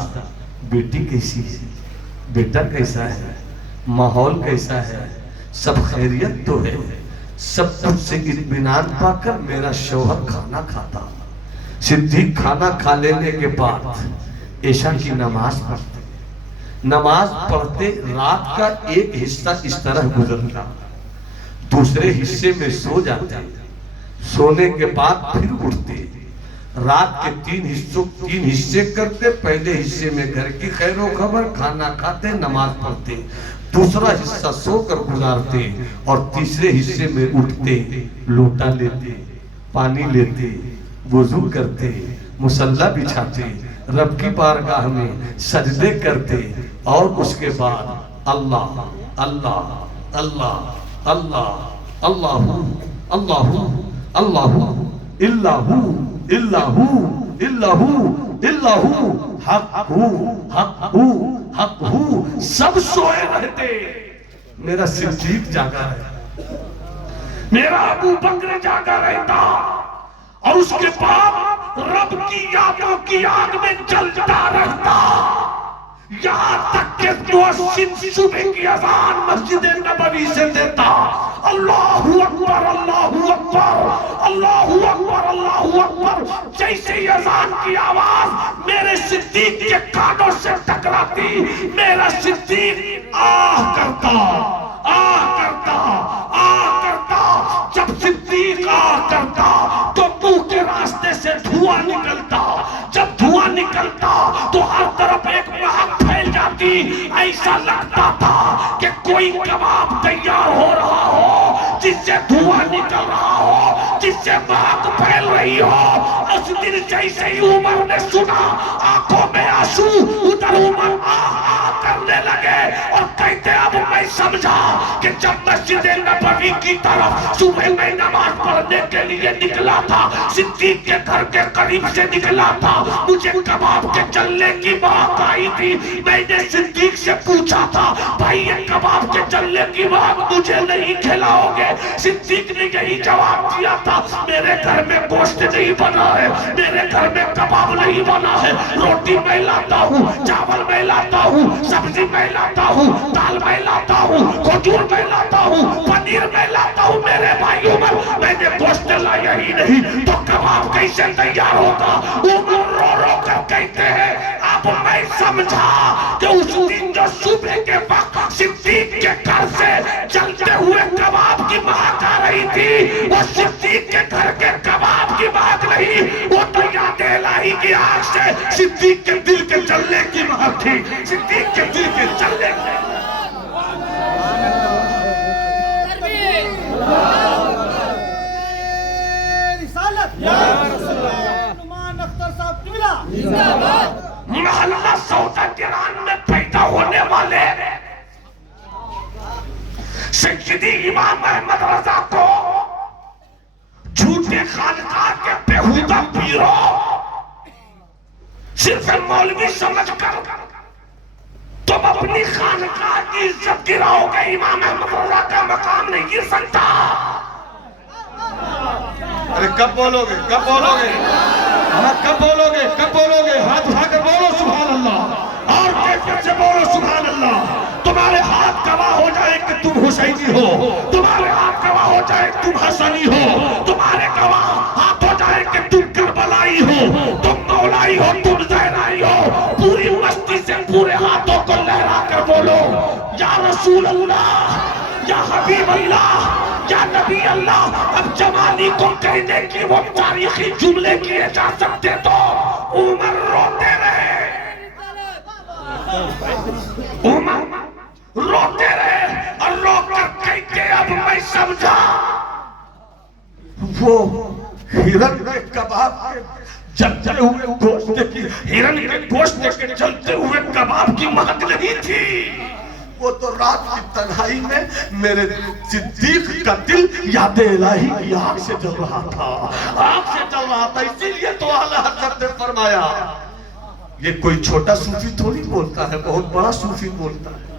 बेटी कैसी है, बेटा कैसा है, माहौल कैसा है, सब खैरियत तो है। सब कुछ से इत्मीनान पाकर मेरा शौहर खाना खाता। सिद्दीक खाना खा लेने के बाद ईशा की नमाज पढ़ते। नमाज पढ़ते रात का एक हिस्सा इस तरह गुजरता, दूसरे हिस्से में सो जाते, सोने के बाद फिर उठते। रात के तीन हिस्से करते। पहले हिस्से में घर की खैरो खबर, खाना खाते, नमाज पढ़ते। दूसरा हिस्सा सोकर गुजारते और तीसरे हिस्से में उठते, लोटा लेते, पानी लेते, वुजू करते, मुसल्ला बिछाते, रब की बारगाह में सजदे करते और उसके बाद अल्लाह अल्लाह अल्लाह अल्लाह अल्लाहू अल्लाहू अल्लाहू इल्लाहू इल्लाहू इल्लाहू इल्लाहू हक़हू हक़हू हक़हू सब सोए रहते। मेरा सिद्दीक जागा है, मेरा अबू बकर जागा रहता और उसके बाद रब की यादों की आग में जलता रहता। यहाँ तक के मुअज्जिन सुबह की अज़ान मस्जिद नबवी से देता, अल्लाहू अकबर अल्लाहू अकबर अल्लाहू अकबर अल्लाहू अकबर। जैसे ही अज़ान की आवाज मेरे सिद्दीक के कानों से टकराती, मेरा सिद्दीक आह करता आह करता आह करता। जब सिद्दीक आह करता तो मुंह के रास्ते से धुआं निकलता। जब धुआं निकलता तो हर तरफ एक महक फैल जाती। ऐसा लगता था कि कोई कबाब तैयार हो रहा हो, जिससे धुआं निकल रहा हो, जिससे महक फैल रही हो। उस दिन जैसे ही उमर ने सुना, आंखों में आंसू, उधर उमर आह करने लगे और कहते अब मैं समझा कि जब मस्जिद नबवी की तरफ सुबह में नमाज पढ़ने के लिए निकला था, सिद्दीक के घर के करीब से निकला था, मुझे कबाब के चलने की महक आई थी। मैंने सिद्दीक से पूछा था, भाई ये कबाब के चलने की महक मुझे नहीं खिलाओगे? सिद्दीक ने यही जवाब दिया था, मेरे घर में गोश्त नहीं बना है, मेरे घर में कबाब नहीं बना है। रोटी मैं लाता हूँ, चावल मैं लाता हूँ, सब्जी मैं लाता हूँ, दाल मैं लाता हूँ, खजूर मैं लाता हूँ, पनीर मैं लाता हूँ। मेरे भाई उमर, मैंने गोश्त लाया ही नहीं तो कबाब कैसे तैयार होगा? उमर रो रो कर कहते हैं अब मैं समझा कि उस दिन जो सुबह के वक्त सिद्दीक के घर से चलते हुए कबाब की महक आ रही थी, वो सिद्दीक के घर के कबाब की महक नहीं, वो तो याद इलाही की आग से सिद्दीक के दिल के चलने की महक थी। सिद्दीक के दिल के चलने की मोहल्ला सौदा गिरान में पैदा होने वाले सैयदी इमाम अहमद रजा को झूठे खानका के बेहुदा पीरों सिर्फ मौलवी समझकर तुम अपनी खानका की इज्जत गिराओगे। इमाम अहमद रजा का मकाम नहीं गिर सकता। अरे कब बोलोगे, कब बोलोगे, कब बोलोगे, कब बोलोगे? हाथ उठाकर बोलो सुभान अल्लाह और कैफियत से बोलो सुभान अल्लाह। तुम्हारे हाथ गवाह हो जाए कि तुम हुसैनी हो, तुम्हारे हाथ गवाह हो जाए तुम हसनी हो, तुम्हारे गवाह हाथ हो जाए कि तुम करबलाई हो, तुम मौलाई हो, तुम ज़हराई हो। पूरी मस्ती से पूरे हाथों को लहरा कर बोलो या रसूल अल्लाह, या हबीब अल्लाह, या नबी अल्लाह। अब जवानी को कहने की वो तारीखी जुमले किए जा सकते तो उमर रोते रहे, उमर रोते रहे और रोकर कहते अब मैं समझा वो हिरन के कबाब के जलते हुए गोश्त की, हिरन के गोश्त के जलते हुए कबाब की महक नहीं थी। वो तो रात की तन्हाई में मेरे सिद्दीक का दिल याद इलाही की आग से जल रहा था, आग से जल रहा था। इसीलिए तो आला हज़रत ने फरमाया, ये कोई छोटा सूफी थोड़ी बोलता है, बहुत बड़ा सूफी बोलता है।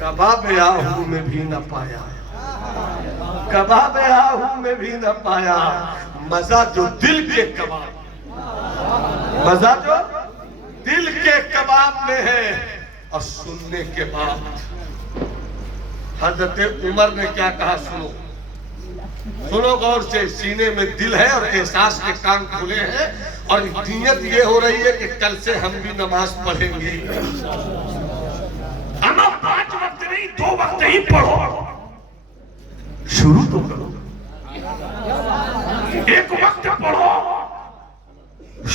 कबाब आहू में भी न पाया, कबाब आहू में भी न पाया, मजा जो दिल के कबाब, मजा जो दिल के कबाब में है और सुनने के बाद हजरत उमर ने क्या कहा, सुनो सुनो गौर से। सीने में दिल है और एहसास के कान खुले हैं और नीयत ये हो रही है कि कल से हम भी नमाज पढ़ेंगे। हम 5 वक्त नहीं 2 वक्त ही पढ़ो, शुरू तो करो। 1 वक्त पढ़ो,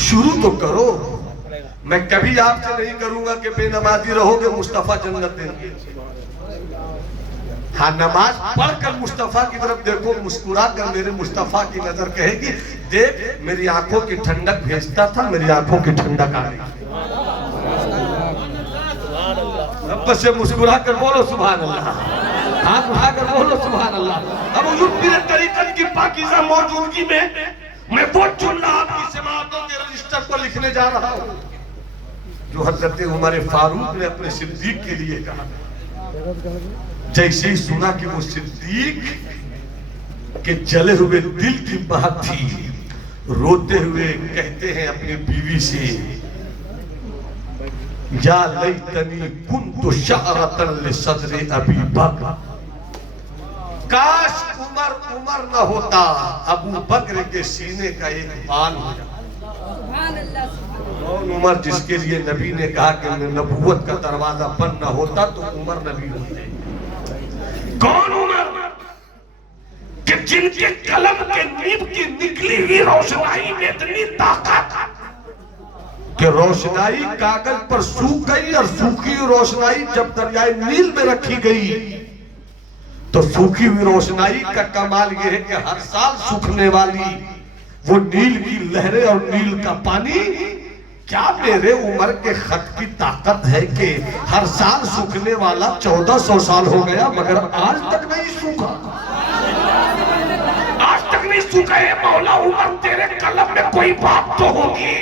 शुरू तो करो। मैं कभी आपसे नहीं करूंगा कि बेनमाजी रहोगे मुस्तफा जन्नत देंगे। हाँ, नमाज पढ़कर मुस्तफा की तरफ देखो, मुस्कुरा कर मेरे मुस्तफा की नजर कहेगी, देख मेरी आंखों की ठंडक भेजता था, मेरी आंखों की ठंडक आ गई। रब से मुस्कुरा कर बोलो सुभान अल्लाह, हाथ उठाकर बोलो सुभान अल्लाह। अब हुजूर पीर तरीकत की पाकीज़ा मौजूदगी में मैं वो जुमला आपकी समाअतों के रजिस्टर पर लिखने जा रहा हूँ जो हजरत उमर फारूक ने अपने सिद्दीक के लिए कहा। जैसे ही सुना कि वो सिद्दीक के जले हुए दिल की बात थी, रोते हुए कहते हैं अपनी बीवी से, या लैतनी कुन्तु शअरतन लिसद्रि अबी बकर, काश उमर न होता, अबू बकर के सीने का एक बाल हो जाता। उमर जिसके लिए नबी ने कहा कि नबूवत का दरवाजा बंद न होता तो उमर नबी हो जाए। कौन उमर कि जिनके कलम के नीब की निकली हुई रोशनाई में इतनी ताकत कि रोशनाई कागज पर सूख गई और सूखी हुई रोशनाई जब दरियाए नील में रखी गई तो सूखी हुई रोशनाई का कमाल यह है कि हर साल सूखने वाली वो नील की लहरें और नील का पानी, क्या मेरे उमर के खत की ताकत है कि हर साल सूखने वाला 1400 साल हो गया मगर आज तक नहीं सूखा, आज तक नहीं सूखा है। मौला उमर तेरे कलम में कोई बात तो होगी।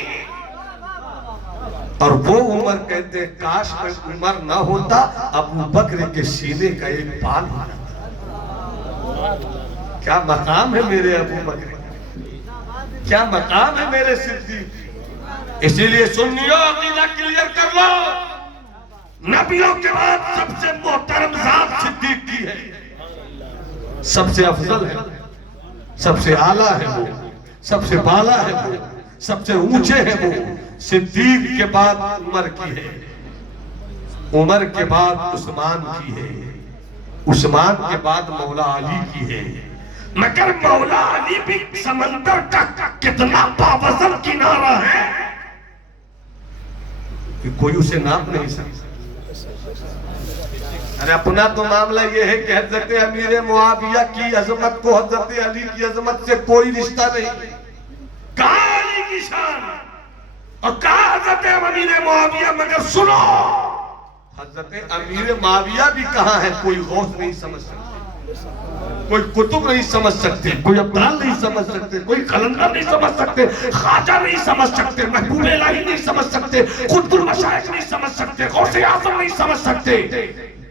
और वो उमर कहते काश मैं उमर ना होता, अबू बकर के सीने का एक बाल हो जाता। क्या मकाम है मेरे अबू बकर, क्या मकाम है मेरे सिद्दीक। इसीलिए सुन्नियों अकीदा क्लियर कर लो, नबियों के बाद सबसे मोहतरम जात सिद्दीक की है, सबसे अफजल है, सबसे आला है वो, सबसे बाला है वो, सबसे ऊंचे है वो। सिद्दीक के बाद उमर की है, उमर के बाद उस्मान की है, उस्मान के बाद मौला अली की है। मगर मौला अली भी समंदर का कितना बावजन किनारा है कि कोई उसे नाप नहीं सकता। अरे अपना तो मामला ये है कि हजरत अमीर मुआविया की अजमत को हजरत अली की अजमत से कोई रिश्ता नहीं। कहाँ अली की शान और कहाँ हजरत अमीर मुआविया। मगर सुनो, हजरत अमीर मुआविया भी कहाँ है कोई गौस नहीं समझ सकता, कोई कुतुब नहीं समझ सकते, कोई अब्दाल नहीं समझ सकते, कोई कलंदर नहीं समझ सकते, ख्वाजा नहीं समझ सकते, महबूब इलाही नहीं समझ सकते, कुतुब मशाइख नहीं समझ सकते, गौसे आज़म नहीं समझ सकते।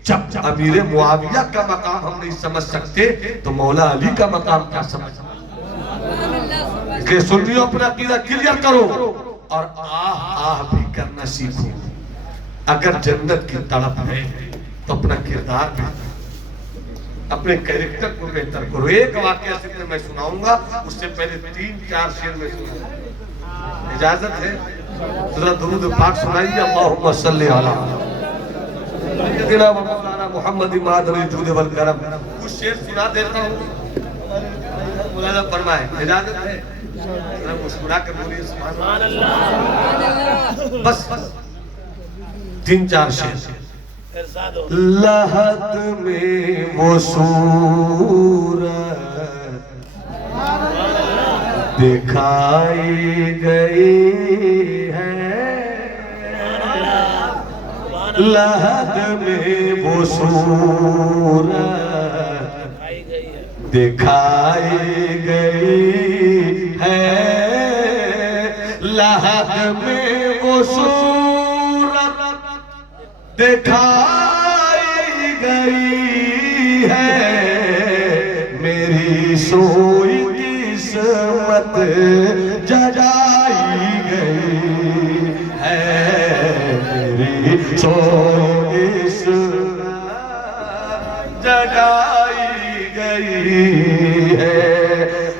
जब अमीर मुआविया का मकाम हम नहीं समझ सकते तो मौला अली का मकाम क्या समझ। इसलिए सुन्नियों अपना अकीदा क्लियर करो और आह भी करना सीखो। अगर जन्नत की तड़प है तो अपना किरदार बेहतर, अपने कैरेक्टर को बेहतर करो। एक वाकया से मैं सुनाऊंगा, उससे पहले 3-4 शेर में सुनाऊंगा, इजाजत है? जरा दुरूद पाक सुनाइए, अल्लाहुम्मा सल्ली अला मौलाना मोहम्मद मादरी जूद वल करम। कुछ शेर सुना देता हूँ, मौलाना फरमाए, इजाजत है? जरा मुस्कुरा कर बोलिए सुभान अल्लाह। बस 3-4 शेर। लहद में वो सूरत दिखाई गई है, लहद में वो सूरत दिखाई गई है, लहद में वो सूरत दिखाई गई है, मेरी सोई किस्मत जगाई गई है, सोई इस जगाई गई है,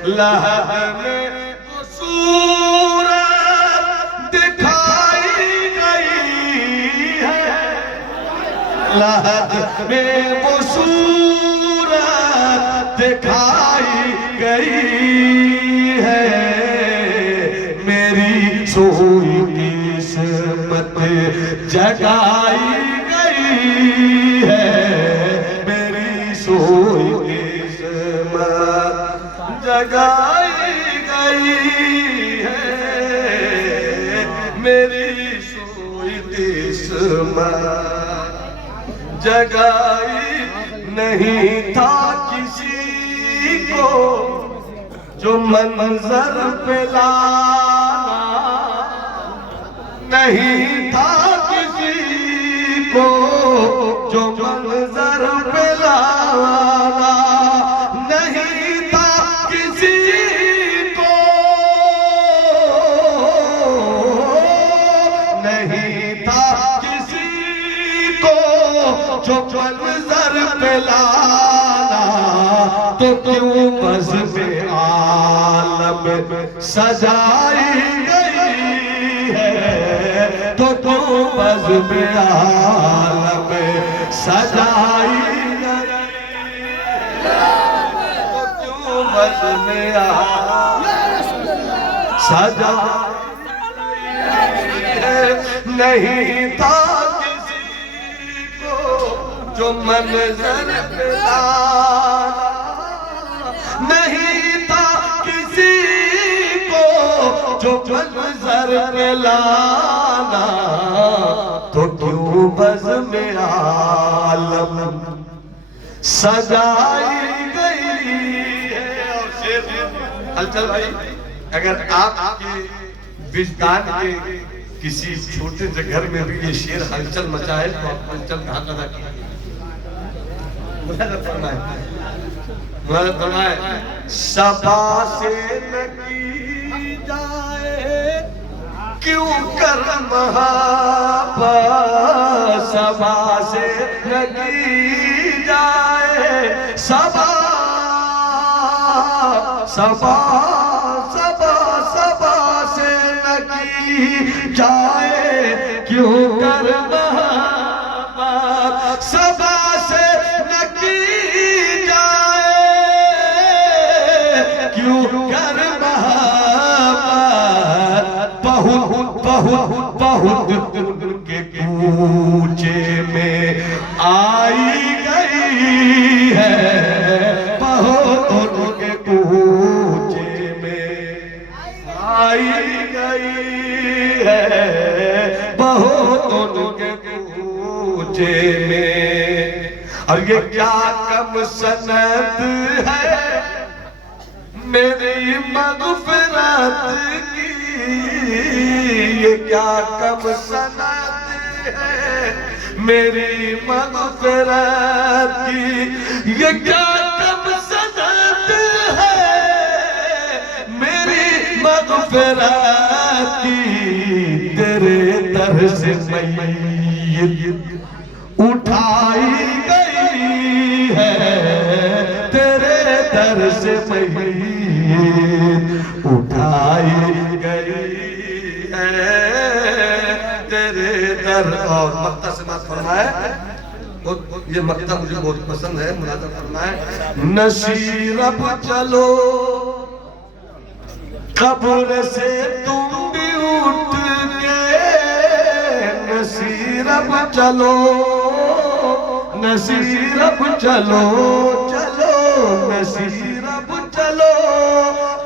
लहद में वो सूरत दिखाई गई है, लहद में वो सूरत दिखाई गई है, मेरी सोई किस्मत जगाई गई है, मेरी सोई किस्मत जगाई गई है, मेरी सोई किस्मत जगाई नहीं था किसी को जो मंजर पे लाना, नहीं था किसी को जो मंजर पे लाना, नहीं था किसी को, नहीं था किसी को जो मंजर पे लाना, तो क्यों बस में आलम सजाई गई है, तो क्यों बस में आलम सजाई गई, तो क्यों बस में सजाई है, नहीं था किसी को जो मंजर पे लाना, नहीं था किसी को जो मंजर पे लाना, तो क्यों बज़ में आलम सजाई गई है। और शेर हलचल भाई, अगर आपके विजदान के किसी छोटे से घर में भी ये शेर हलचल मचाए तो आप हलचल कहाँ अदा कीजिए। सबा से न की जाए क्यों कर महाबत, सबा से न की जाए, सबा सबा सबा सबा से न की जाए क्यों कर महाबत, सबा से न की क्यों कर महाबत, बहुत बहुत बहुत उनके कूचे में आई गई है, बहुत उनके कूचे में आई गई है, बहुत उनके कूचे में। और ये क्या कम सनत है मेरी मग़फ़िरत की, ये क्या कम सनत है मेरी मग़फ़िरत की, ये क्या कम सनत है मेरी मग़फ़िरत की, तेरे दर से मैयत उठाई गई है, तेरे दर से मैयत उठाई गई है, तेरे दर। और मक्ता से बात फरमाए, ये मक्ता मुझे बहुत पसंद है, मुलाज़ा फरमाए, नसीरब चलो कब्र से तुम भी उठ के, नसीरब चलो, नसीरब चलो चलो, नसीरब चलो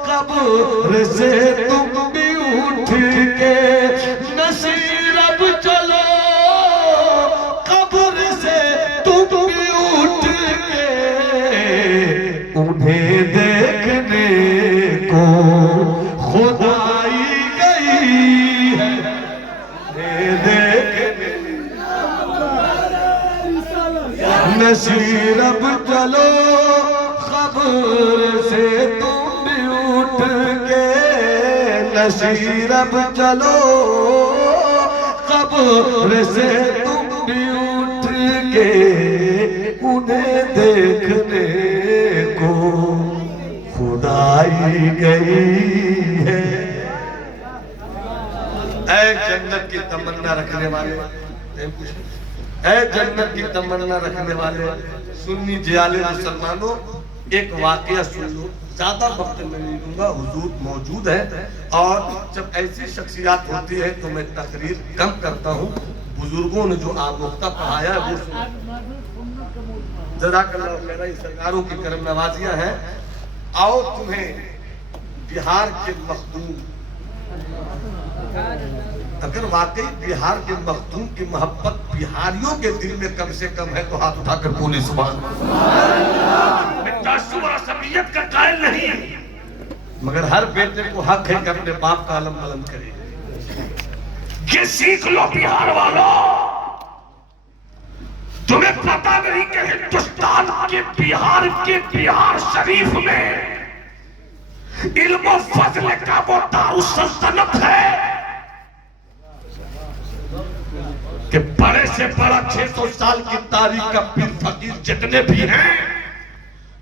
कब्र से तुम भी उठ के, नसीरब चलो कब्र से तुम भी उठ के, उन्हें देखने को खुदाई गई है, देखने नसीरब चलो खबर से तुम भी उठ के, नसीरब चलो खबर से तुम भी उठ के उन्हें देखने को खुदाई गई है। ऐ जन्नत की तमन्ना रखने वाले, ऐ जन्नत की तमन्ना रखने वाले सुन्नी जियाले मुसलमानों, एक वाकया सुन लो, ज्यादा वक्त में नहीं दूंगा, हुजूर मौजूद है और जब ऐसी शख्सियत होती है तो मैं तकरीर कम करता हूँ। बुजुर्गों ने जो आमोक्ता पढ़ाया है वो जज़ाकल्लाह खैर, सरकारों की करम नवाजियां हैं। आओ तुम्हें बिहार के मखदूम, अगर वाकई बिहार के मखदूम की मोहब्बत बिहारियों के दिल में कम से कम है तो हाथ उठाकर बोले सुभान अल्लाह। मैं तासुब और असबियत का कायल नहीं, मगर हर बेटे को हक है कि अपने बाप का आलम बुलंद करे। ये सीख लो बिहार वालों, तुम्हें पता नहीं कि हिंदुस्तान के बिहार शरीफ में इल्म फज़ल का वो दारुस्सल्तनत है कि बड़े से बड़ा 600 साल की तारीख का पीर फकीर जितने भी हैं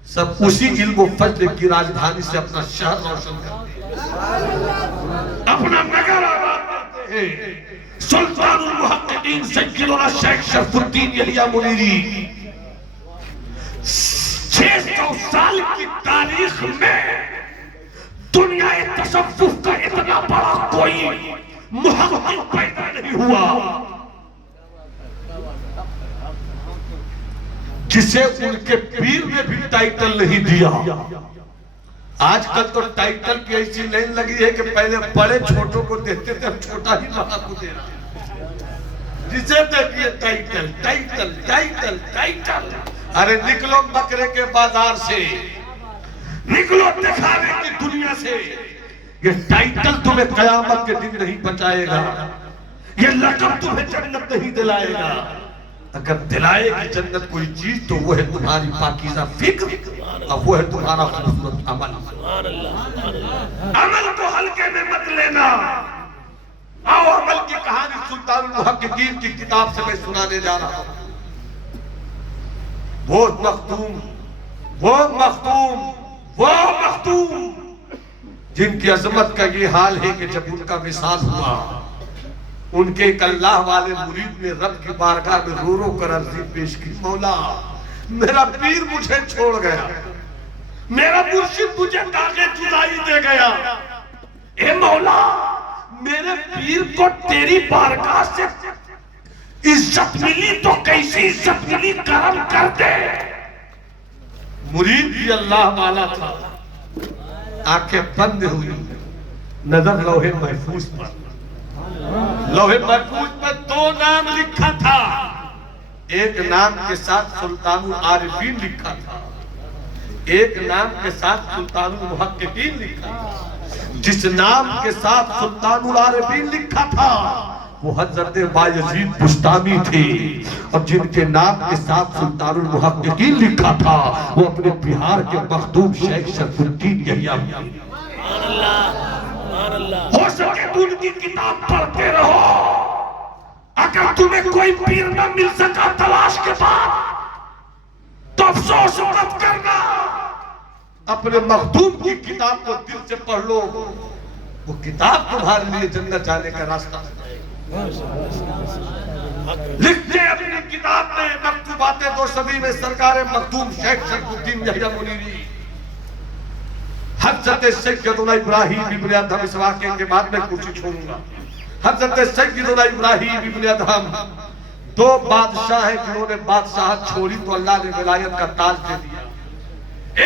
सब उसी इल्म फज़ल की राजधानी से अपना शहर रोशन करते हैं, अपना नगर आबाद करते हैं। सुल्तानुल मुहक्किकीन सय्यदुना शेख शरफुद्दीन यहिया मुनीरी 600 साल की तारीख में दुनिया तसव्वुफ का इतना बड़ा कोई मुहक्किक पैदा नहीं हुआ जिसे उनके पीर ने भी टाइटल नहीं दिया। आजकल तो टाइटल की ऐसी लाइन लगी है कि पहले बड़े छोटों को देते थे, अब छोटा ही बड़ा को दे रहा है। जिसे देखिए टाइटल टाइटल टाइटल टाइटल। अरे निकलो बकरे के बाजार से, निकलो दिखाने की दुनिया से। ये टाइटल तुम्हें कयामत के दिन नहीं बचाएगा, ये लक़ब तुम्हें जन्नत नहीं दिलाएगा। अगर दिलाएगी जन्नत कोई चीज तो वो है तुम्हारी पाकीज़ा फिक्र और वो है तुम्हारा खूबसूरत अमल। अमल को हल्के में मत लेना। आओ अमल की कहानी सुल्तानुल मुहक्किकीन की किताब से मैं सुनाने जा रहा हूं। वो मखदूम जिनकी अजमत का ये हाल है कि जब उनका विसाल हुआ, उनके एक अल्लाह वाले मुरीद ने रब की बारगाह में रो रो कर अर्जी पेश की, मौला मेरा पीर मुझे छोड़ गया, मेरा मुर्शिद मुझे दागे जुदाई दे गया। ए मौला मेरे पीर को तेरी बारगाह से इज्जत मिली तो कैसी इज्जत मिली, करम कर दे। मुरीद भी अल्लाह वाला था, आंखें बंद हुई, नजर लौहे महफूज पर, लौहे महफूज पर 2 नाम लिखा था। एक नाम के साथ सुल्तानुल आरिफीन लिखा था, एक नाम के साथ सुल्तानुल मुहक्किकीन लिखा था। जिस नाम के साथ सुल्तानुल आरिफीन लिखा था वो हजरत बायजीद बुस्तामी थे, और जिनके नाम के साथ सुल्तानुल मुहक्किकीन लिखा था वो अपने बिहार के मखदूम शेख शरफुद्दीन यहिया। हो सके तो उनकी किताब पढ़ते रहो। अगर तुम्हें कोई पीर न मिल सका तलाश के बाद तो अफसोस मत करना, अपने मखदूम की किताब को दिल से पढ़ लो। वो किताब तुम्हारे लिए जन्नत जाने का रास्ता लिखते अपनी किताब में मकतूबाते 2 सदी में सरकार मखदूम शेख शरफुद्दीन यहिया मुनीरी हज़रत सैयदुना इब्राहीम इब्न अदहम, इस वाक़े के बाद में कुछ छोड़ूंगा। हज़रत सैयदुना इब्राहीम इब्न अदहम 2 बादशाह हैं जिन्होंने बादशाहत छोड़ी तो अल्लाह ने विलायत का ताज दे दिया।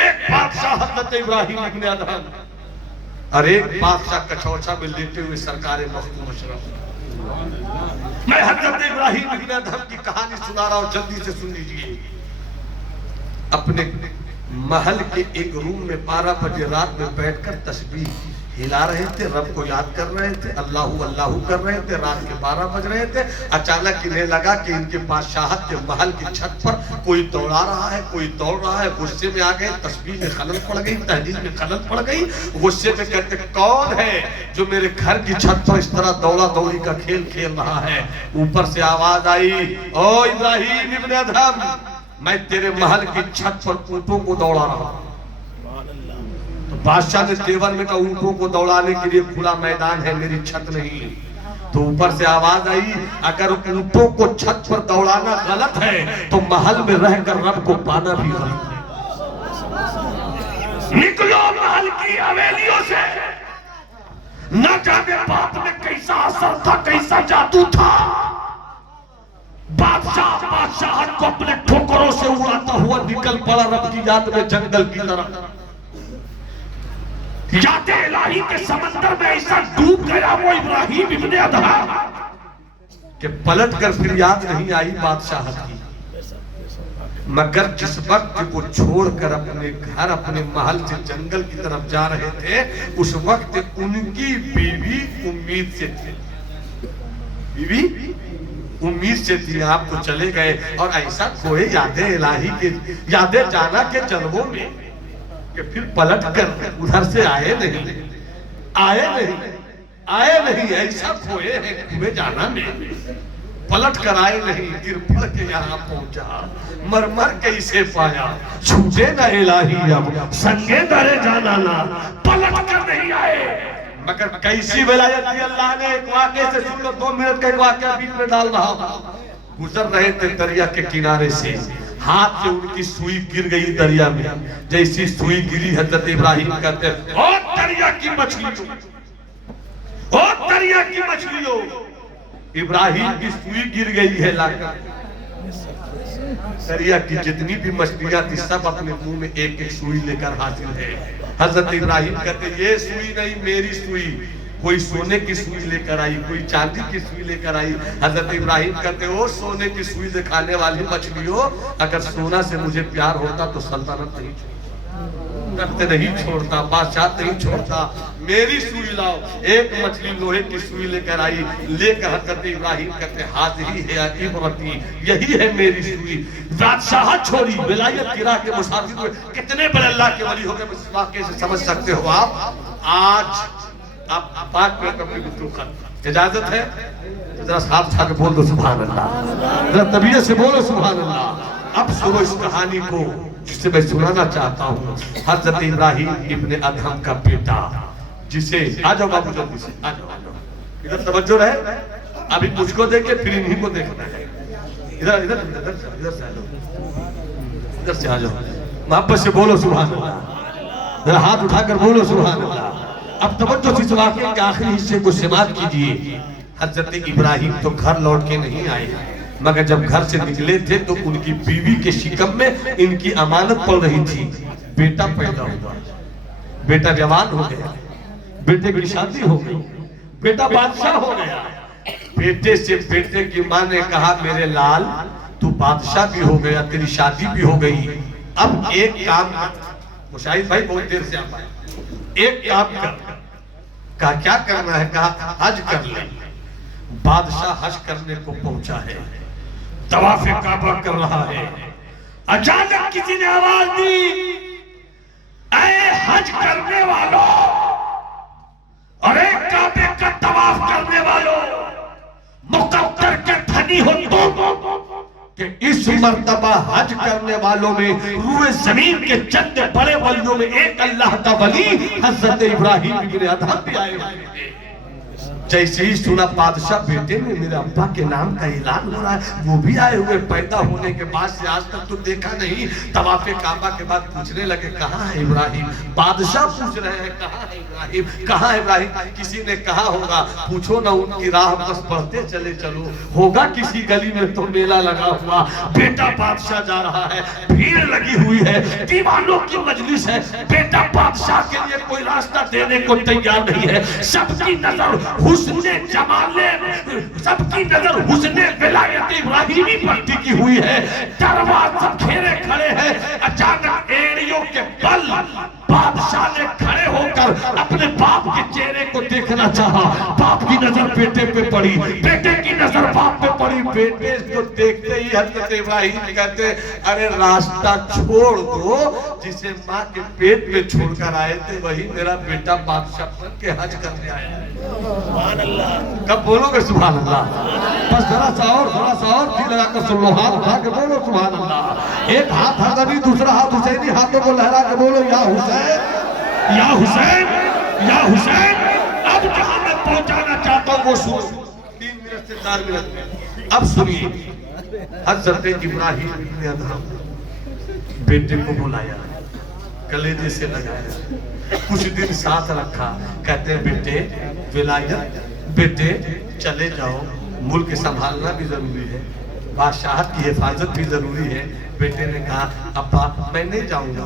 एक बादशाह हज़रत इब्राहीम इब्न अदहम और एक बादशाह कछौचा में लेटे हुए सरकार मखदूम अशरफ। मैं हज़रत इब्राहीम इब्न अदहम की कहानी सुना रहा हूं, जल्दी से सुन लीजिए। अपने महल के एक रूम में 12 बजे रात में बैठकर तस्बीह हिला रहे थे, रब को याद कर रहे थे, अल्लाहू अल्लाहू कर रहे थे, रात के 12 बज रहे थे। अचानक इन्हें लगा कि इनके बादशाहत के महल की छत पर कोई दौड़ा रहा है, कोई दौड़ रहा है। गुस्से में आ गए, तस्बीह में खलल पड़ गई, तहजीब में खलल पड़ गई। गुस्से में कहते कौन है जो मेरे घर की छत पर इस तरह दौड़ा दौड़ी का खेल खेल रहा है। ऊपर से आवाज आई, ओ इब्राहिम इब्न अदहम, मैं तेरे महल की छत पर ऊँटों को दौड़ा रहा हूं। बादशाह ने तेवर में कहा ऊँटों को दौड़ाने के लिए खुला मैदान है, मेरी छत नहीं। तो ऊपर से आवाज आई, अगर ऊँटों को छत पर दौड़ाना गलत है तो महल में रहकर रब को पाना भी गलत है। निकलो महल की हवेलियों से। न जाने बात में कैसा असर था, कैसा जादू था। बादशाह को अपने ठोकरों से उड़ाता हुआ निकल पड़ा रब की याद में जंगल की तरफ। याद इलाही के समंदर में ऐसा डूब गया वो इब्राहिम इब्ने अदहम कि पलट कर फिर याद नहीं आई बादशाहत की। मगर जिस वक्त वो छोड़कर अपने घर, अपने महल से जंगल की तरफ जा रहे थे, उस वक्त उनकी बीवी उम्मीद से थी। बीवी उम्मीद से थी आपको चले गए। और ऐसा कोई यादें इलाही के, यादें जाना के जन्मों में कि फिर पलट कर उधर से आए नहीं, आए नहीं। ऐसा खोए है कुएं जाना में, पलट कर आए नहीं, गिर पड़ के यहाँ पहुंचा, मर के इसे पाया। छूटे न इलाही अब संगे दरे जाना ना, पलट कर नहीं आए। मगर कैसी विलायत दी अल्लाह ने। एक वाक़े से सुन लो, 2 मिनट का एक वाक़या बीच में डाल रहा हूं। गुजर रहे थे दरिया के किनारे से, हाथ से उनकी सुई गिर गई दरिया में। जैसी सुई गिरी, हजरत इब्राहिम कहते हैं, ओ दरिया की मछलियों, ओ दरिया की मछलियों। इब्राहिम की सुई गिर गई है लाकर। दरिया की जितनी भी मछलियां थी सब अपने मुंह में एक एक सुई लेकर हाजिर है। हजरत इब्राहिम कहते, ये सुई नहीं मेरी सुई। कोई सोने की सुई लेकर आई, कोई चांदी की सुई लेकर आई। हजरत इब्राहिम कहते, ओ सोने की सुई दिखाने वाली मछलियों, अगर सोना से मुझे प्यार होता तो सल्तनत नहीं करते, नहीं छोड़ता, बादशाह नहीं छोड़ता। मेरी सुई लाओ। एक मछली लोहे की सुई लेकर आई, लेकर हजरत इब्राहिम कहते, हाज़िही है इब्रती, यही है मेरी सुई। बादशाह छोड़ी, विलायत गिरा के मुसाफिर हुए। कितने बड़े अल्लाह के वली हो गए, इस वाक़े से समझ सकते हो आप। आज आप पाक में अपनी गुफ्तगू खत्म, इजाजत है? जरा साथ उठा के बोल दो सुभान अल्लाह, जरा तबीयत से बोलो सुभान अल्लाह। अब सुनो इस कहानी को जिसे मैं सुनाना चाहता हूँ। हजरत इब्राहिम इब्ने अदहम का बेटा, जिसे आ जाओ बाबू जल्दी से, आ जाओ इधर तवज्जो रहे। अभी मुझको देख के फिर इन्हीं को देखना है। इधर इधर इधर से आ जाओ, इधर से आ जाओ। मोहब्बत से बोलो सुभान अल्लाह, जरा हाथ उठाकर बोलो सुभान अल्लाह। अब तवज्जो से इस वाक़े के आखिरी हिस्से को समाप्त कीजिए। हजरत इब्राहिम तो घर लौट के नहीं आए, मगर जब घर से निकले थे तो उनकी बीवी के शिकम में इनकी अमानत पड़ रही थी। बेटा पैदा हुआ, बेटा जवान हो गया, बेटे की शादी हो गई, बेटा बादशाह हो गया। बेटे से बेटे की माँ ने कहा, मेरे लाल तू बादशाह भी हो गया, तेरी शादी भी हो गई, अब एक काम कर। मुशाहिद भाई बहुत देर से आप आए, एक काम कर। कहा क्या करना है? कहा हज कर ले। बादशाह हज करने को पहुंचा है, तवाफ़े काबा कर रहा है। अचानक किसी ने आवाज दी, ऐ हज करने वालों, अरे काबे का तवाफ करने वालों, मुकद्दर के धनी हो तुम कि इस मर्तबा हज करने वालों में रूए जमीन के चंद बड़े वलियों में एक अल्लाह का वली हजरत इब्राहिम इब्ने अदहम भी आए हुए हैं। जैसे ही सुना बादशाह बेटे में मेरे अब्बा के नाम का ऐलान हो रहा है, वो भी आए हुए, पैदा होने के बाद से आज तक तो देखा नहीं। तवाफ़े काबा के बाद पूछने लगे, कहाँ है इब्राहिम? बादशाह पूछ रहे हैं, कहाँ है इब्राहिम, कहाँ है इब्राहिम? किसी ने कहा होगा, पूछो ना उनकी राह, बस बढ़ते चले चलो, होगा किसी गली में तो मेला लगा हुआ, बेटा बादशाह जा रहा है, भीड़ लगी हुई है, दीवानों की मजलिस है, बेटा बादशाह के लिए कोई रास्ता देने को तैयार नहीं है। सबकी नजर हुस्ने जमाले, सबकी नजर हुस्ने विलायत इब्राहिमी पर टिकी हुई है। दरवाजा घेरे खड़े हैं। अचानक एड़ियों के बल बादशाह ने खड़े होकर अपने बाप के चेहरे को देखना चाहा। बाप की नजर बेटे पे पड़ी, बेटे की नजर बाप पे पड़ी। बेटे को देखते ही हजरत इब्राहिम कहते अरे रास्ता छोड़ दो, जिसे माँ के पेट में छोड़कर आए थे वही मेरा बेटा बादशाह बन के हज करने आया। सुभान अल्लाह। कब बोलोगे सुभान अल्लाह? बस जरा सा और दिल लगाकर सुन लो, हाथ उठा के बोलो सुभान अल्लाह। एक हाथ हजरी, दूसरा हाथ हुसैनी, हाथों को लहरा के बोलो या हुसैन या हुसैन या हुसैन। अब जहां मैं पहुंचाना चाहता हूं वो सुनो, 3 मिनट से 4 मिनट में। अब सुनिए, हजरत इब्राहिम ने अदहम बेटे को बुलाया, कलेजे से लगाया, कुछ दिन साथ रखा। कहते हैं बेटे विलायत, बेटे चले जाओ, मुल्क संभालना भी जरूरी है, बादशाहत की हिफाजत भी जरूरी है। बेटे ने कहा अब्बा मैं नहीं जाऊंगा,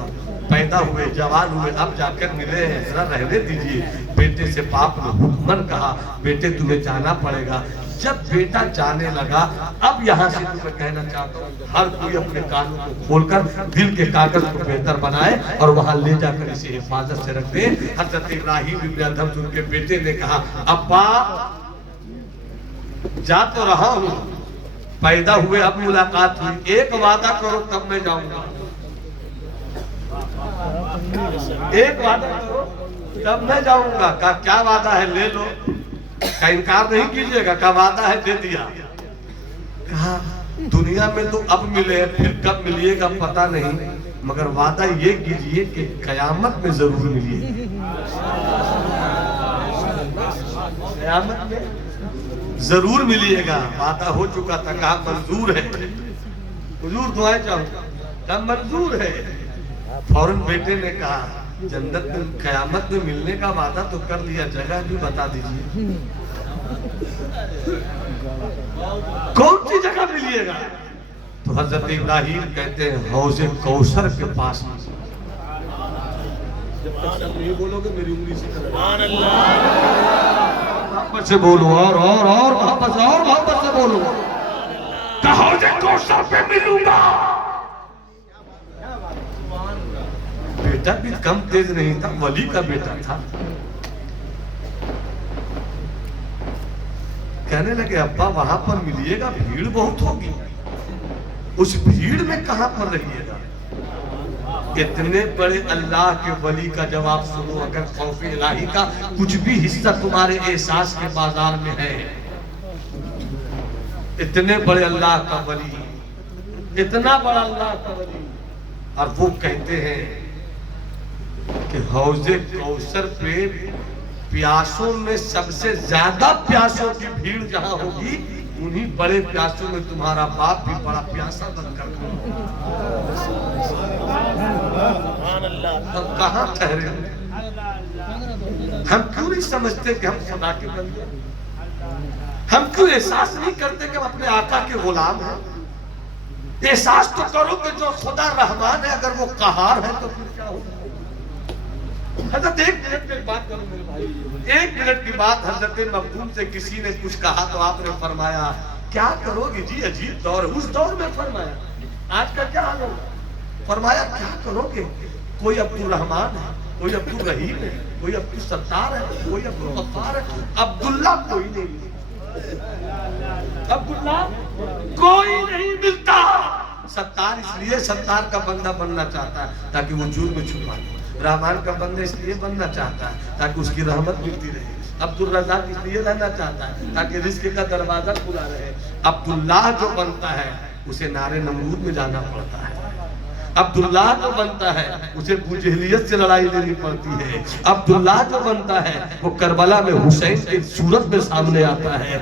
पैदा हुए जवान हुए अब जाकर मिले हैं, जरा रहने दीजिए। बेटे से बाप ने हुक्मन कहा बेटे तुम्हें जाना पड़ेगा। जब बेटा जाने लगा, अब यहाँ से तुम्हें कहना चाहता हूँ हर कोई अपने कानों को खोलकर दिल के कागज को बेहतर बनाए और वहां ले जाकर इसे हिफाजत से रख दे। हजरत इब्राहिम इब्न अदहम उनके बेटे ने कहा अब्बा जा तो रहा हूँ, पैदा हुए अब मुलाकात हुई, एक वादा करो तब मैं जाऊंगा, एक वादा करो तब मैं जाऊंगा। का क्या वादा है ले लो, का इनकार नहीं कीजिएगा, का वादा है दे दिया। कहा दुनिया में तो अब मिले फिर कब मिलिएगा पता नहीं, मगर वादा ये कीजिए कि कयामत में जरूर मिलिए, कयामत में जरूर मिलिएगा। वादा हो चुका था, कहा मंजूर है, हुजूर दुआएं चाहूंगा, कहा मंजूर है। फौरन बेटे ने कहा जन्नत में कयामत में मिलने का वादा तो कर लिया, जगह भी बता दीजिए, कौन सी जगह मिलिएगा? तो हजरत इब्राहिम कहते हैं हौज़े कौसर के पास। जब तक सब नहीं बोलोगे मेरी उंगली से सुभान अल्लाह से बोलो और मोहब्बत से बोलो, हौज़े कौसर पे मिलूंगा। बेटा भी कम तेज नहीं था, वली का बेटा था। कहने लगे अब्बा वहां पर मिलिएगा, भीड़ बहुत होगी, उस भीड़ में कहां पर रहिएगा? इतने बड़े अल्लाह के वली का जवाब सुनो, अगर खौफ इलाही का कुछ भी हिस्सा तुम्हारे एहसास के बाजार में है, इतने बड़े अल्लाह का वली, इतना बड़ा अल्लाह का वली, और वो कहते हैं कि हौज़े कौसर पे प्यासों में सबसे ज्यादा प्यासों की भीड़ जहां होगी, उन्हीं बड़े प्यासों में तुम्हारा बाप भी बड़ा प्यासा बनकर हम कहाँ ठहरे? हम क्यों नहीं समझते कि हम खुदा के बंदे? हम क्यों एहसास नहीं करते कि हम अपने आका के गुलाम हैं? एहसास तो करो कि जो खुदा रहमान है, अगर वो कहार है तो फिर क्या होगा? हजरत एक मिनट में बात करो मेरे भाई, 1 मिनट की बात। हजरत मखदूम से किसी ने कुछ कहा तो आपने फरमाया क्या करोगे जी, अजीब दौर। उस दौर में फरमाया आज का क्या हाल होगा? फरमाया क्या करोगे? कोई अब्दुल रहमान है, कोई अब्दुल रहीम है, कोई अब्दुल सत्तार है, कोई अब्दुल गफ्फार है, अब्दुल्ला कोई नहीं, अब्दुल्ला कोई नहीं मिलता। सत्तार इसलिए सत्तार का बंदा बनना चाहता है ताकि वो जुर्म में छुपा ले, रहमान का बंदा इसलिए बनना चाहता है ताकि उसकी रहमत मिलती रहे, अब्दुल रज़ाक इसलिए रहना चाहता है ताकि रिज़्क़ का दरवाजा खुला रहे। अब्दुल्लाह जो बनता है उसे नारे नमरूद में जाना पड़ता है, अब्दुल्लाह जो बनता है उसे बुजहलियत से लड़ाई लेनी पड़ती है, अब्दुल्लाह जो बनता है वो करबला में हुसैन की सूरत में सामने आता है।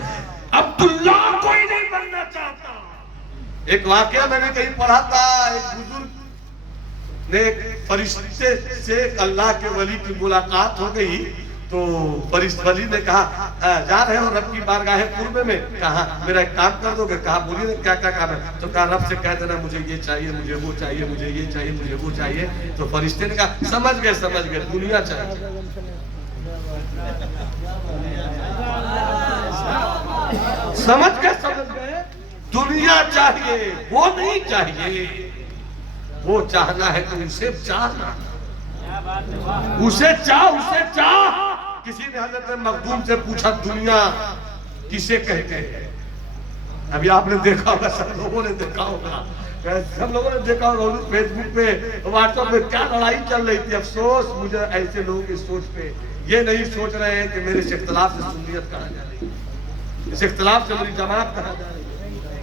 अब्दुल्लाह कोई नहीं बनना चाहता। एक वाकया मैंने कहीं पढ़ा था, एक बुजुर्ग ने फरिश्ते से अल्लाह के वली की मुलाकात हो गई, तो फरिश्ते वली ने कहा जा रहे हो रब की बारगाह पूर्व में, कहा मेरा एक काम कर दोगे? कहा बोलिए ना क्या क्या काम है? तो कहा रब से कह देना मुझे ये चाहिए, मुझे वो चाहिए, मुझे ये चाहिए, मुझे वो चाहिए। तो फरिश्ते ने कहा समझ गए दुनिया चाहिए। समझ गए दुनिया चाहिए, वो नहीं चाहिए। वो चाहना है तो उसे चाहना, उसे चाह। किसी ने हजरत मखदूम से पूछा दुनिया किसे कहते हैं? अभी आपने देखा होगा, सब लोगों ने देखा होगा, फेसबुक पे, व्हाट्सएप पे क्या लड़ाई चल रही थी। अफसोस मुझे ऐसे लोगों की सोच पे, ये नहीं सोच रहे हैं कि मेरे इस इख्तिलाफ से सुन्नियत कहा जा रही है, इस इख्तिलाफ से मेरी जमात कहा जा रही है,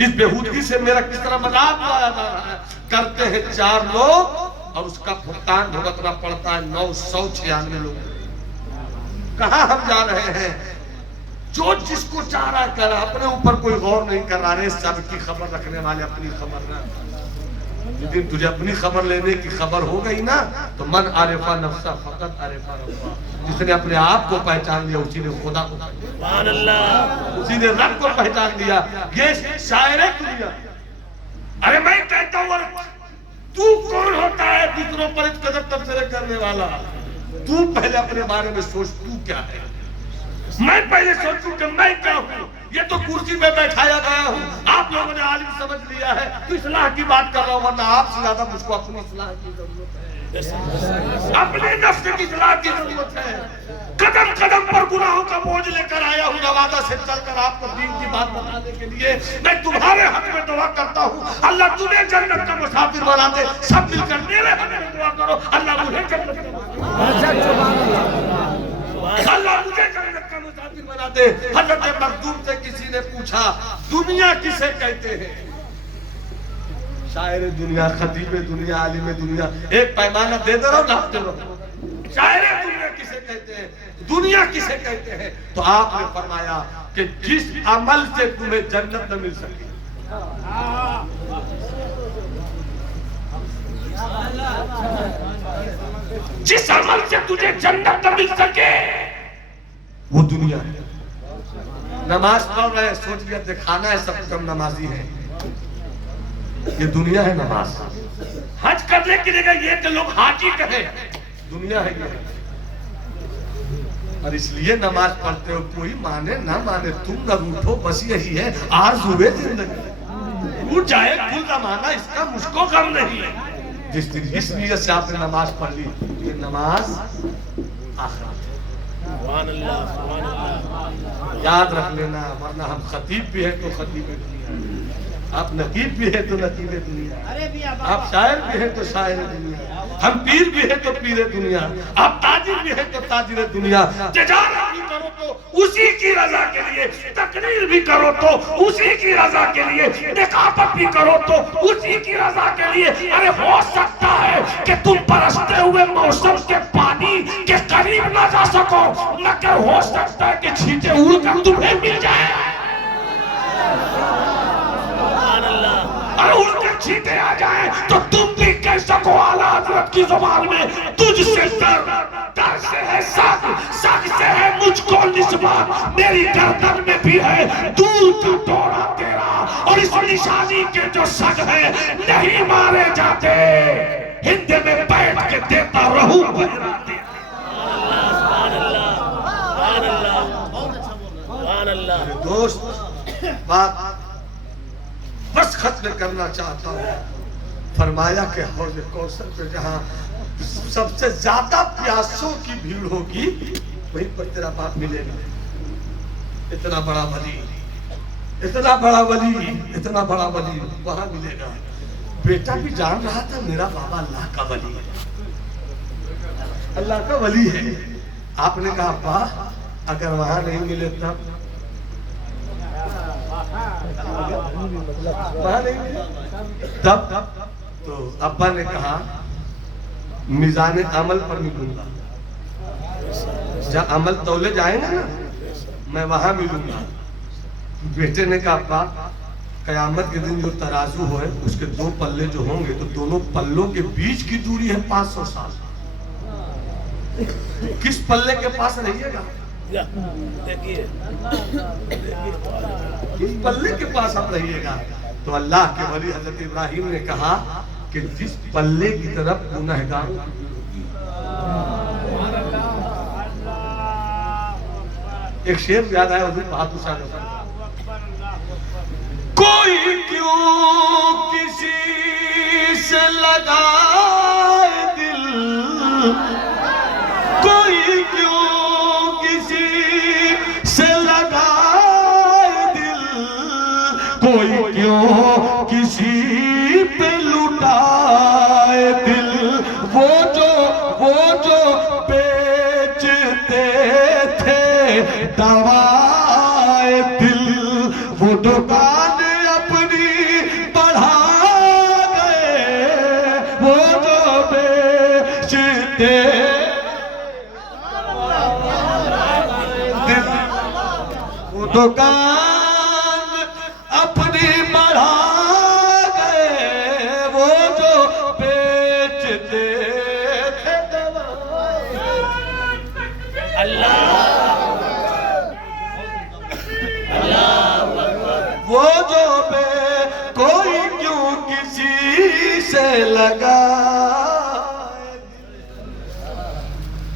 इस बेहूदगी से मेरा किस तरह मजाक उड़ाया जा रहा है। करते हैं 4 लोग और उसका भुगतान भुगतना पड़ता है 996 लोग। कहाँ हम जा रहे हैं? जो जिसको चाह रहा कर, अपने ऊपर कोई गौर नहीं कर रहा है। सबकी खबर रखने वाले अपनी खबर ना, जिस तुझे अपनी खबर लेने की खबर हो गई ना, तो मन आरिफा नफ्सा फकत आरिफा रब्बा। जिसने अपने आप को पहचान लिया उसी ने खुदा को, उसी ने रब को पहचान लिया। ये शायर दुनिया। अरे मैं कहता हूँ, तू कौन होता है दूसरों पर इस कदर तबसरे करने वाला? तू पहले अपने बारे में सोच, तू क्या है। मैं पहले सोचूं कि मैं क्या हूँ। ये तो कुर्सी पे बैठाया गया हूँ, आप लोगों ने आलिम समझ लिया है तो इस्लाह की बात कर रहा हूँ, वरना आपसे ज्यादा मुझको अपनी इस्लाह की जरूरत है, अपने नफ्स की इस्लाह की जरूरत है। कदम कदम पर गुनाहों का बोझ लेकर आया हूँ नवादा से चलकर आपको दीन की बात बताने के लिए। मैं तुम्हारे हक में दुआ करता हूँ, अल्लाह तुम्हें जन्नत का मुसाफिर बना दे। सब मिलकर मेरे हक में दुआ करो, अल्लाह मुझे जन्नत का मुसाफिर बना दे। हजरत मखदूम से किसी ने पूछा दुनिया किसे कहते हैं? शायर दुनिया, खतीब दुनिया, आलिम दुनिया, एक पैमाना दे दे रहा नापते रहो। शायर दुनिया किसे कहते हैं? दुनिया किसे कहते हैं? तो आपने फरमाया कि जिस अमल से तुम्हें जन्नत न मिल सके, जिस अमल से तुझे जन्नत न मिल सके, वो दुनिया है। नमाज पढ़ रहे हैं, सोच लिया दिखाना है सब कम नमाजी है, ये दुनिया है नमाज। हज करने के लिए ये कि लोग हाजी कहे, दुनिया है ये। और इसलिए नमाज पढ़ते हो, कोई माने ना माने तुम न रूठो, बस यही है आरज़ुए जिंदगी। उठ जाए कुल जमाना, इसका मुझको गम नहीं है। जिस नीयत से आपने नमाज पढ़ ली, ये नमाज आखिरत याद रख लेना, वरना हम खतीब भी है तो खतीब दुनिया, आप नकीब भी है तो नकीब दुनिया, आप शायर भी है तो शायर दुनिया, हम पीर भी है तो पीर दुनिया, आप ताजिर भी है तो ताजिर दुनिया। तिजारत भी करो तो उसी की रजा के लिए, तकरीर भी करो तो उसी की रजा के लिए, निकाबत भी करो तो उसी की रजा के लिए। अरे हो सकता है कि तुम बरसते हुए मौसम के पानी के करीब ना जा सको, मगर हो सकता है कि छींटे उड़कर तुम्हें मिल जाए। और उड़कर छींटे आ जाए तो तुम भी कह सको आला हज़रत की ज़ुबान में, तुझसे दर से है सग, सग से है मुझको निस्बत, मेरी गर्दन में भी है दूर का दौरा तेरा, और इस निशानी के जो सग है नहीं मारे जाते, हिंद में बैठ के देता रहूं बहरा तेरा। दोस्त बात बस खत्म करना चाहता हूँ। फरमाया कि हौज कौसर पे जहाँ सबसे ज्यादा प्यासों की भीड़ होगी, वहीं पर तेरा बाप मिलेगा। इतना बड़ा वली, इतना बड़ा वली, इतना बड़ा वली वहां मिलेगा। बेटा भी जान रहा था मेरा बाबा अल्लाह का वली है, अल्लाह का वली है। आपने कहा अब्बा अगर वहां नहीं मिले तब, वहां नहीं मिले तब, तो अब्बा ने कहा मिजान अमल पर मिलूंगा, जब अमल तौले जाएंगे ना मैं वहां मिलूंगा। बेटे ने कहा अब्बा कयामत के दिन जो तराजू है उसके 2 पल्ले जो होंगे तो दोनों पल्लों के बीच की दूरी है 500 साल। किस पल्ले के पास रहिएगा? किस पल्ले के पास आप रहिएगा? तो अल्लाह के वली हजरत इब्राहिम ने कहा कि जिस पल्ले की तरफ गुनहगार, एक शेर याद आया उस बहादुर शाह, कोई क्यों किसी से लगाए दिल, क्यों किसी पे लुटाए दिल, वो जो बेचते थे दवाए दिल, वो दुकान अपनी बढ़ा गए, वो जो बेचते दिल, वो दुकान अपनी बढ़ा गए, वो जो बेचते थे वो जो कोई क्यों किसी से लगा,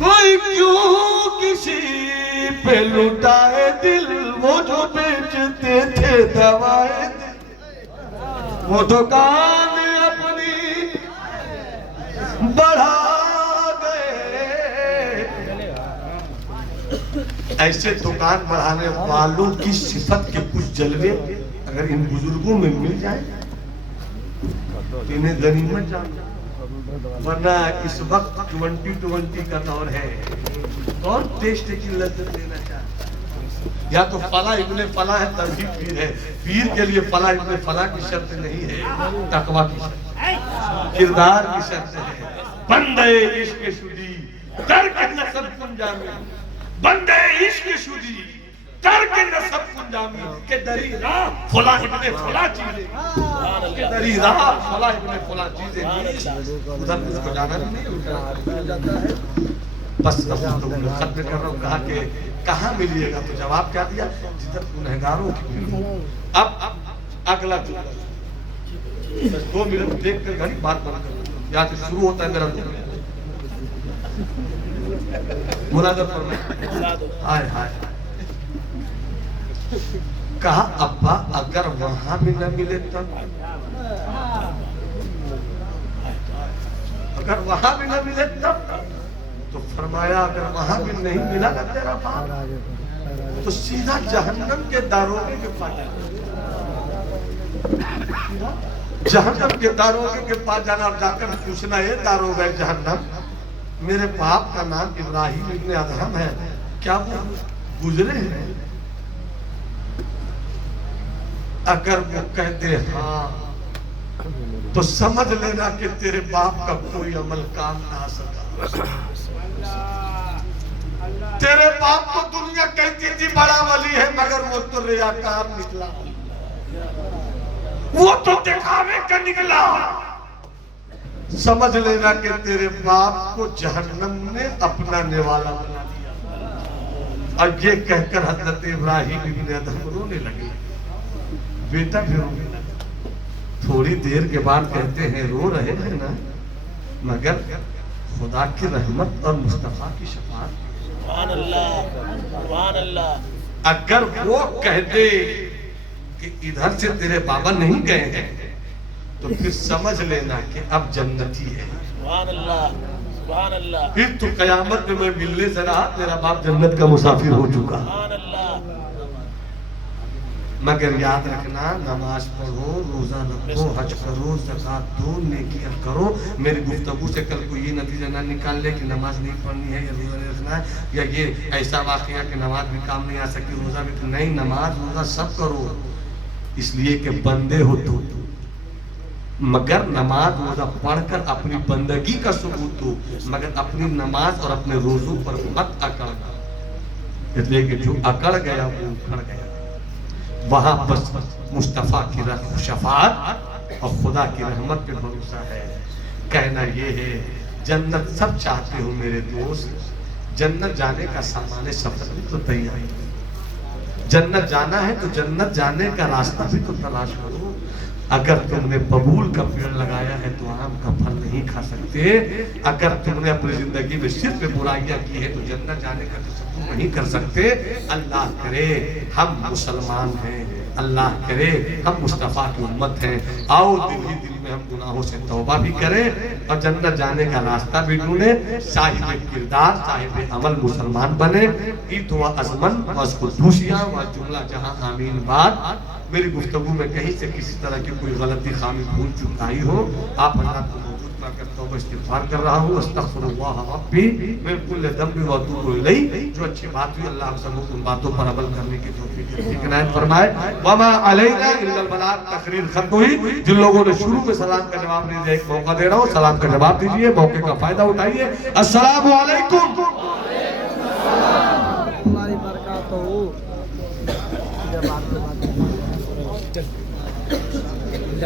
कोई क्यों किसी पे लुटाए दिल, वो जो बेचते थे दवाए दिल, वो दुकान अपनी बढ़ा गए। ऐसे दुकान बढ़ाने वालों की सिफत के कुछ जलवे अगर इन बुजुर्गों में मिल जाए तो इन्हें गनीमत जाना, वरना इस वक्त 2020 का दौर है, कौन टेस्ट की लज्जत लेना चाहता है? या तो फला इब्ने फला है तभी पीर है, पीर के लिए फला इब्ने फला की शर्त नहीं है, तकवा की शर्त, किरदार की शर्त है। बंदे इश्क शुदी करके नसब कुंजामी, बंदे इश्क शुदी करके नसब कुंजामी, के दरी राह फला इब्ने फला चीजें, के दरी राह फला इब्ने फला चीजें, उधर उसको जाना नहीं जाता है। बस अब तो खत्म कर रहा हूँ, कहा कि कहाँ मिलिएगा, तो जवाब क्या दिया, जिधर गुनहगारों की भीड़ हो। अब अगला 2 मिनट देख कर घड़ी बात बंद कर, यहाँ से शुरू होता है मेरा 2 मिनट मुनाजत पर। हाय हाय, कहा अब्बा अगर वहां भी न मिले तब, अगर वहां भी न मिले तब, तो फरमाया अगर वहां भी नहीं मिला ना तेरा बाप तो सीधा जहन्नम के दारोगे के पास, जहन्नम के दारोगे के पास जाना और जाकर पूछना है दारोगा जहन्नम, मेरे बाप का नाम इब्राहिम इब्ने अदहम है, क्या वो गुजरे हैं? अगर वो कहते हाँ तो समझ लेना कि तेरे बाप का कोई अमल काम ना आ सका। तेरे बाप को दुनिया कहती थी बड़ा वली है, मगर वो तो रियाकार निकला, वो तो दिखावे का निकला। समझ लेना कि तेरे बाप को जहन्नम ने अपना निवाला बना दिया। और ये कहकर हजरत इब्राहिम इब्ने अदहम रोने लगे। बेटा भी रोने लगा। थोड़ी देर के बाद कहते हैं रो रहे हैं ना, मगर खुदा की रहमत और मुस्तफा की शफाअत। अगर वो कह दे कि इधर से तेरे बाबा नहीं गए हैं तो फिर समझ लेना कि अब जन्नती है। फिर तो कयामत में मैं मिलने से रहा, तेरा बाप जन्नत का मुसाफिर हो चुका। मगर याद रखना, नमाज पढ़ो, रोजा रखो, हज करो, ज़कात दो, नेकियां करो। मेरी गुफ्तगू से कल को ये नतीजा ना निकाल ले कि नमाज नहीं पढ़नी है या रोजा नहीं रखना है, या ये ऐसा वाकया कि नमाज भी काम नहीं आ सकती, रोजा भी नहीं। नमाज रोजा सब करो, इसलिए कि बंदे हो तो, मगर नमाज रोजा पढ़कर अपनी बंदगी का सबूत हो, मगर अपनी नमाज और अपने रोजों पर मत अकड़ना। इसलिए कि जो अकड़ गया वो उखड़ गया। वहां बस मुस्तफा की शफाअत और खुदा की रहमत पे भरोसा है। कहना ये है, जन्नत सब चाहते हो मेरे दोस्त, जन्नत जाने का सामान सफर भी तो तैयार है। जन्नत जाना है तो जन्नत जाने का रास्ता भी तो तलाश करो। अगर तुमने बबूल का पेड़ लगाया है तो आम का फल नहीं खा सकते। अगर तुमने अपनी जिंदगी में सिर्फ बुराइयां की है तो जन्नत जाने का तो सब तुम नहीं कर सकते। अल्लाह करे हम मुसलमान हैं, अल्लाह करे हम मुस्तफ़ा की उम्मत हैं, आओ दिल ही दिल में हम गुनाहों से तौबा भी करें और जन्नत जाने का रास्ता भी ढूंढे, साहिब किरदार साहिब अमल मुसलमान बने। ईद व अज़मन व खुशूसियां व जुमला जहां आमीन बाद। मेरी गुफ्तगू में कहीं से किसी तरह की कोई गलती खामी भूल चूक आई हो, आप अल्लाह को मौजूद पाकर तौबा इस्तिग़फ़ार कर रहा हूँ। अस्तग़फ़िरुल्लाह रब्बी मिन कुल्लि ज़ंबि व अतूबु इलैहि। जो अच्छी बात हुई अल्लाह हम सबको उन बातों पर अमल करने की तौफीक इनायत फरमाए। वमा अलैना इल्लल बलाग। तकरीर खत्म हुई। जिन लोगों ने शुरू में सलाम का जवाब नहीं दिया, एक मौका दे रहा हूँ, सलाम का जवाब दीजिए, मौके का फायदा उठाइए। अस्सलामु अलैकुम। हमारी बरकत हो।